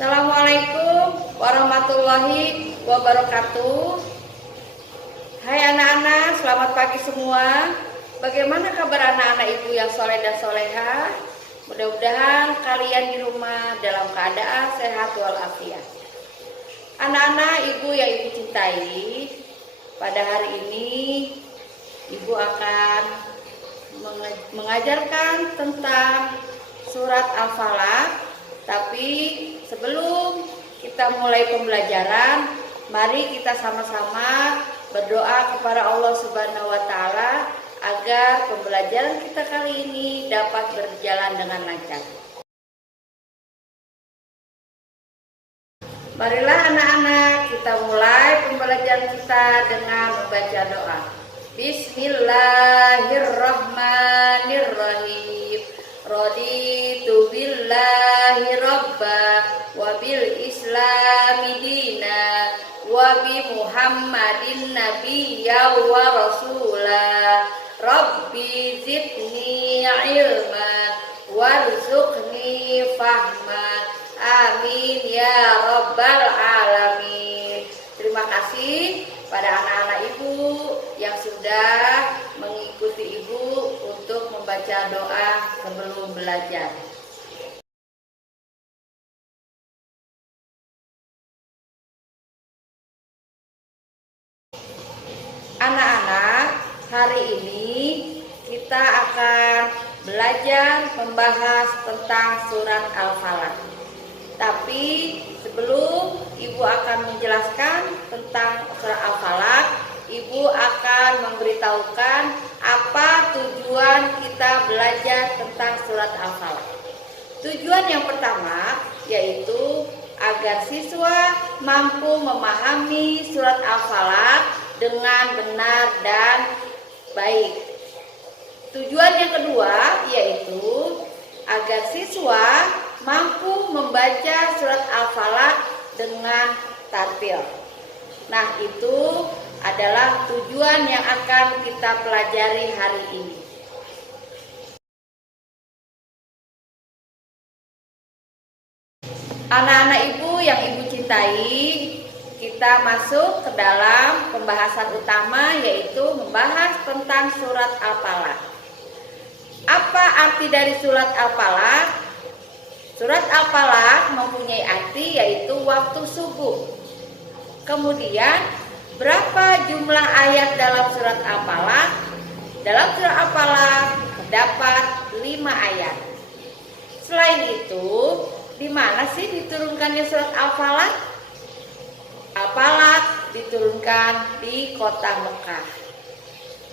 Assalamualaikum warahmatullahi wabarakatuh. Hai anak-anak, selamat pagi semua. Bagaimana kabar anak-anak ibu yang soleh dan soleha? Mudah-mudahan kalian di rumah dalam keadaan sehat walafiat. Anak-anak ibu yang ibu cintai, pada hari ini ibu akan mengajarkan tentang surat Al-Falaq. Tapi sebelum kita mulai pembelajaran, mari kita sama-sama berdoa kepada Allah Subhanahu wa Ta'ala agar pembelajaran kita kali ini dapat berjalan dengan lancar. Marilah anak-anak, kita mulai pembelajaran kita dengan membaca doa. Bismillahirrahmanirrahim. Raditu billahi rabba wa bil islami dina wa bi muhammadin nabiyya wa rasula. Rabbi zidni ilma warzuqni fahma. Amin ya rabbal alamin. Terima kasih pada anak-anak ibu yang sudah mengikuti ibu untuk membaca doa sebelum belajar. Anak-anak, hari ini kita akan belajar membahas tentang surat Al-Falaq. Tapi sebelum ibu akan menjelaskan tentang surat Al-Falaq, ibu akan memberitahukan apa tujuan kita belajar tentang surat Al-Falaq. Tujuan yang pertama yaitu agar siswa mampu memahami surat Al-Falaq dengan benar dan baik. Tujuan yang kedua yaitu agar siswa mampu membaca surat Al-Falaq dengan tartil. Nah, itu adalah tujuan yang akan kita pelajari hari ini. Anak-anak ibu yang ibu cintai, kita masuk ke dalam pembahasan utama yaitu membahas tentang surat Al-Falaq. Apa arti dari surat Al-Falaq? Surat Al-Falaq mempunyai arti yaitu waktu subuh. Kemudian berapa jumlah ayat dalam surat Al-Falaq? Dalam surat Al-Falaq terdapat 5 ayat. Selain itu, di mana sih diturunkannya surat Al-Falaq? Al-Falaq diturunkan di kota Mekah.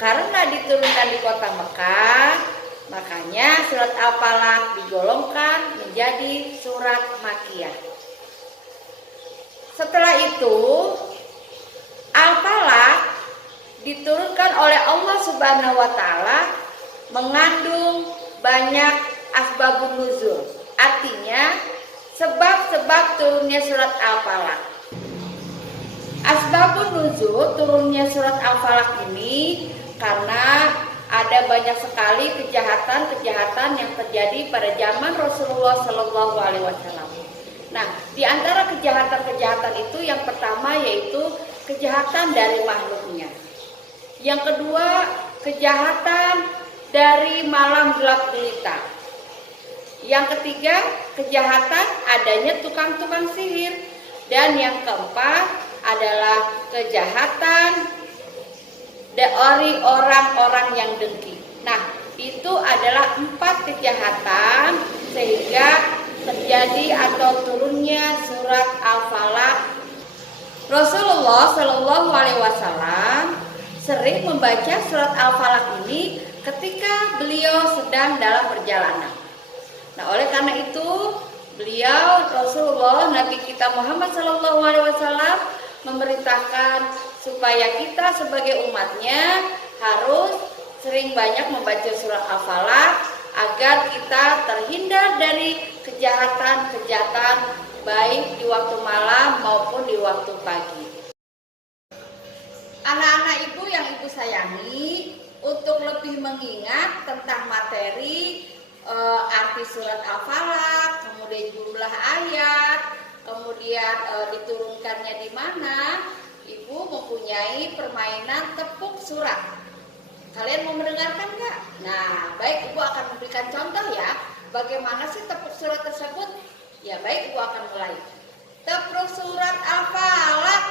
Karena diturunkan di kota Mekah, makanya surat Al-Falaq digolongkan menjadi surat Makkiyah. Setelah itu, Al-Falaq diturunkan oleh Allah Subhanahu wa Ta'ala mengandung banyak asbabun nuzul. Artinya, sebab-sebab turunnya surat Al-Falaq. Asbabun nuzul turunnya surat Al-Falaq ini karena ada banyak sekali kejahatan-kejahatan yang terjadi pada zaman Rasulullah Shallallahu Alaihi Wasallam. Nah, di antara kejahatan-kejahatan itu yang pertama yaitu kejahatan dari makhluknya. Yang kedua, kejahatan dari malam gelap gulita. Yang ketiga, kejahatan adanya tukang-tukang sihir. Dan yang keempat adalah kejahatan dari orang-orang yang dengki. Nah, itu adalah 4 kejahatan sehingga terjadi atau turunnya surat Al-Falaq. Rasulullah Shallallahu Alaihi Wasallam sering membaca surat Al-Falaq ini ketika beliau sedang dalam perjalanan. Nah, oleh karena itu beliau Rasulullah Nabi kita Muhammad Shallallahu Alaihi Wasallam memerintahkan supaya kita sebagai umatnya harus sering banyak membaca surat Al-Falaq agar kita terhindar dari kejahatan-kejahatan baik di waktu malam maupun di waktu pagi. Anak-anak ibu yang ibu sayangi, untuk lebih mengingat tentang materi arti surat Al-Falaq, kemudian jumlah ayat, kemudian diturunkannya di mana, Ibu mempunyai permainan tepuk surat. Kalian mau mendengarkan nggak? Nah, baik, Ibu akan memberikan contoh ya. Bagaimana sih tepuk surat tersebut? Ya baik, Ibu akan mulai. Tepuk surat Al-Falaq.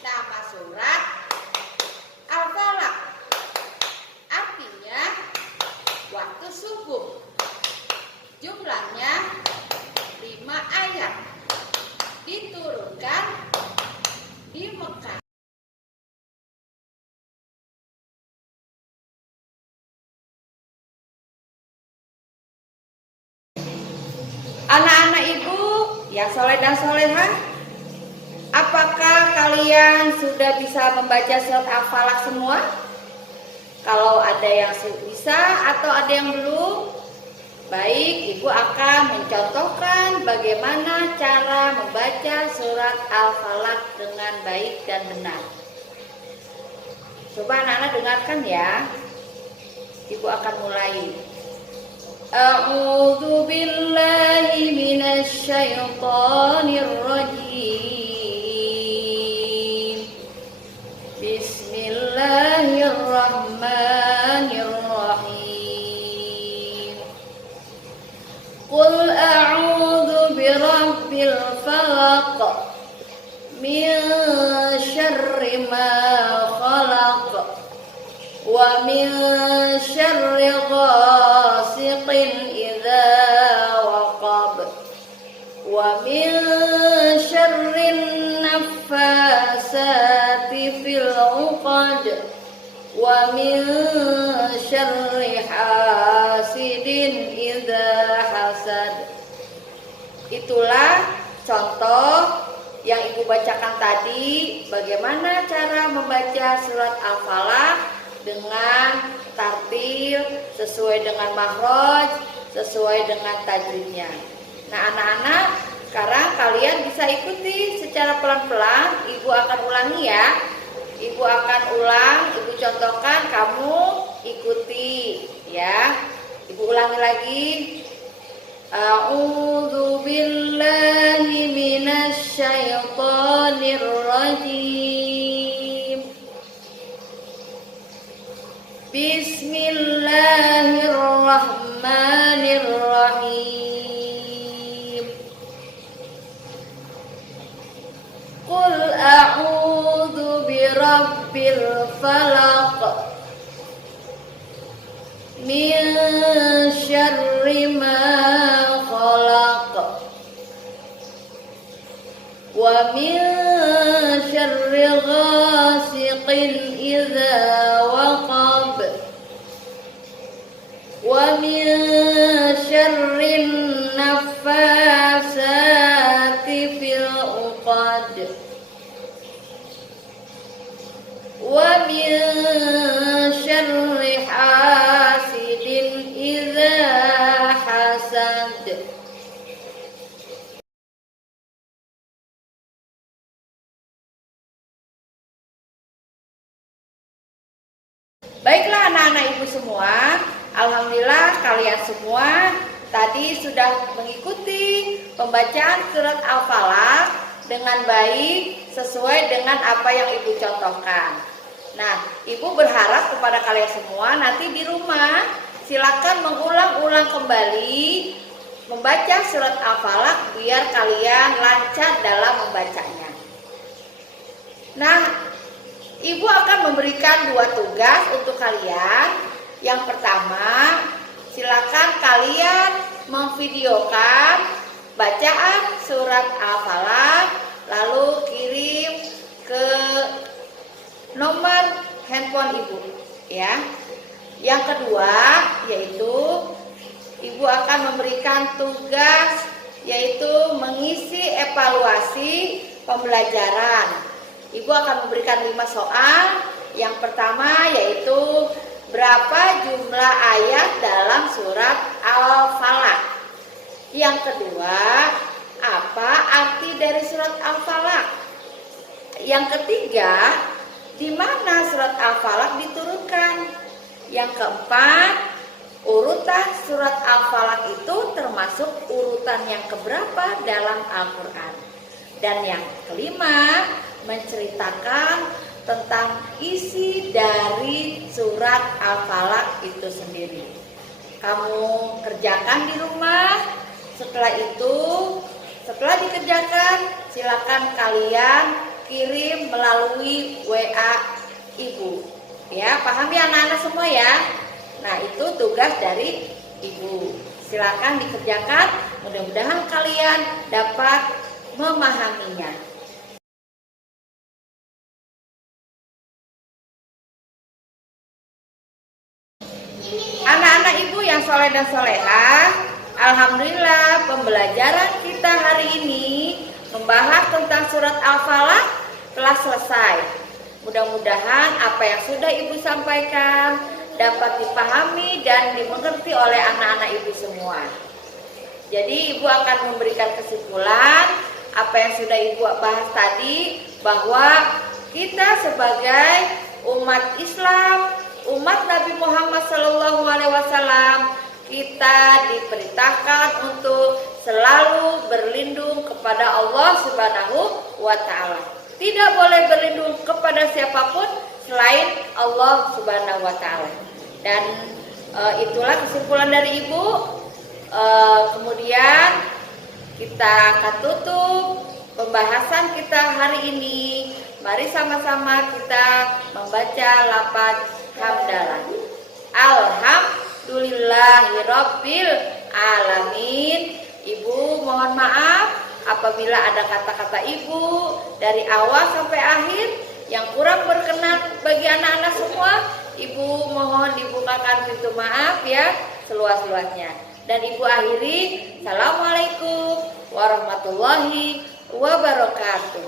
Nama surat Al-Falaq. Artinya waktu subuh. Jumlahnya 5 ayat. Diturunkan di Mekah. Anak-anak Ibu yang soleh dan solehah, apakah kalian sudah bisa membaca surat Al-Falaq semua? Kalau ada yang bisa atau ada yang belum, baik, Ibu akan mencontohkan bagaimana cara membaca surat Al-Falaq dengan baik dan benar. Coba anak-anak dengarkan ya. Ibu akan mulai. A'udzu billahi minasy syaithanir rajim. Bismillahirrahmanirrahim. Qul a'udzu birabbil falaq min syarri ma khalaq wa min syarri ghasiqin idza waqab wa min syarrin naffasati fil 'uqad wa min syarri hasidin idza hasad. Itulah contoh yang Ibu bacakan tadi, bagaimana cara membaca surat Al-Falaq dengan tartil, sesuai dengan makhraj, sesuai dengan tajwidnya. Nah anak-anak, sekarang kalian bisa ikuti secara pelan-pelan. Ibu akan ulangi ya. Ibu akan ulang, Ibu contohkan, kamu ikuti ya. Ibu ulangi lagi. A'udzu billahi minasy syaithanir rajim. Bismillahirrahmanirrahim. Qul a'udzu birabbil falaq min syarri ma khalaq wa min syarri ghasiqin idza waqab wa min syarrin naffasati fil 'uqad wa min syarri hasidin idza hasad. Baiklah anak-anak Ibu semua, alhamdulillah kalian semua tadi sudah mengikuti pembacaan surat Al-Falaq dengan baik sesuai dengan apa yang Ibu contohkan. Nah, Ibu berharap kepada kalian semua nanti di rumah silakan mengulang-ulang kembali membaca surat Al-Falaq biar kalian lancar dalam membacanya. Nah, Ibu akan memberikan 2 tugas untuk kalian. Yang pertama, silakan kalian memvideokan bacaan surat Al-Falaq lalu kirim ke nomor handphone Ibu ya. Yang kedua yaitu Ibu akan memberikan tugas yaitu mengisi evaluasi pembelajaran. Ibu akan memberikan 5 soal. Yang pertama yaitu berapa jumlah ayat dalam surat Al-Falaq. Yang kedua, apa arti dari surat Al-Falaq? Yang ketiga, di mana surat Al-Falaq diturunkan? Yang keempat, Urutan surat Al-Falaq itu termasuk urutan yang keberapa dalam Al-Quran. Dan yang kelima, menceritakan tentang isi dari surat Al-Falaq itu sendiri. Kamu kerjakan di rumah. Setelah itu, setelah dikerjakan, silakan kalian kirim melalui WA ibu. Ya, paham ya anak-anak semua ya? Nah, itu tugas dari ibu. Silakan dikerjakan, mudah-mudahan kalian dapat memahaminya. Anak-anak ibu yang soleh dan solehah, alhamdulillah pembelajaran kita hari ini membahas tentang surat Al-Falaq telah selesai. Mudah-mudahan apa yang sudah ibu sampaikan dapat dipahami dan dimengerti oleh anak-anak ibu semua. Jadi ibu akan memberikan kesimpulan apa yang sudah ibu bahas tadi, bahwa kita sebagai umat Islam, umat Nabi Muhammad SAW, kita diperintahkan untuk selalu berlindung kepada Allah Subhanahu wa Ta'ala. Tidak boleh berlindung kepada siapapun selain Allah Subhanahu wa Ta'ala. Dan itulah kesimpulan dari ibu. Kemudian kita akan tutup pembahasan kita hari ini. Mari sama-sama kita membaca lafaz hamdalah. Alhamdulillahirabbil alamin. Ibu mohon maaf apabila ada kata-kata ibu dari awal sampai akhir yang kurang berkenan bagi anak-anak semua. Ibu mohon dibukakan pintu maaf ya seluas-luasnya. Dan ibu akhiri, Assalamualaikum warahmatullahi wabarakatuh.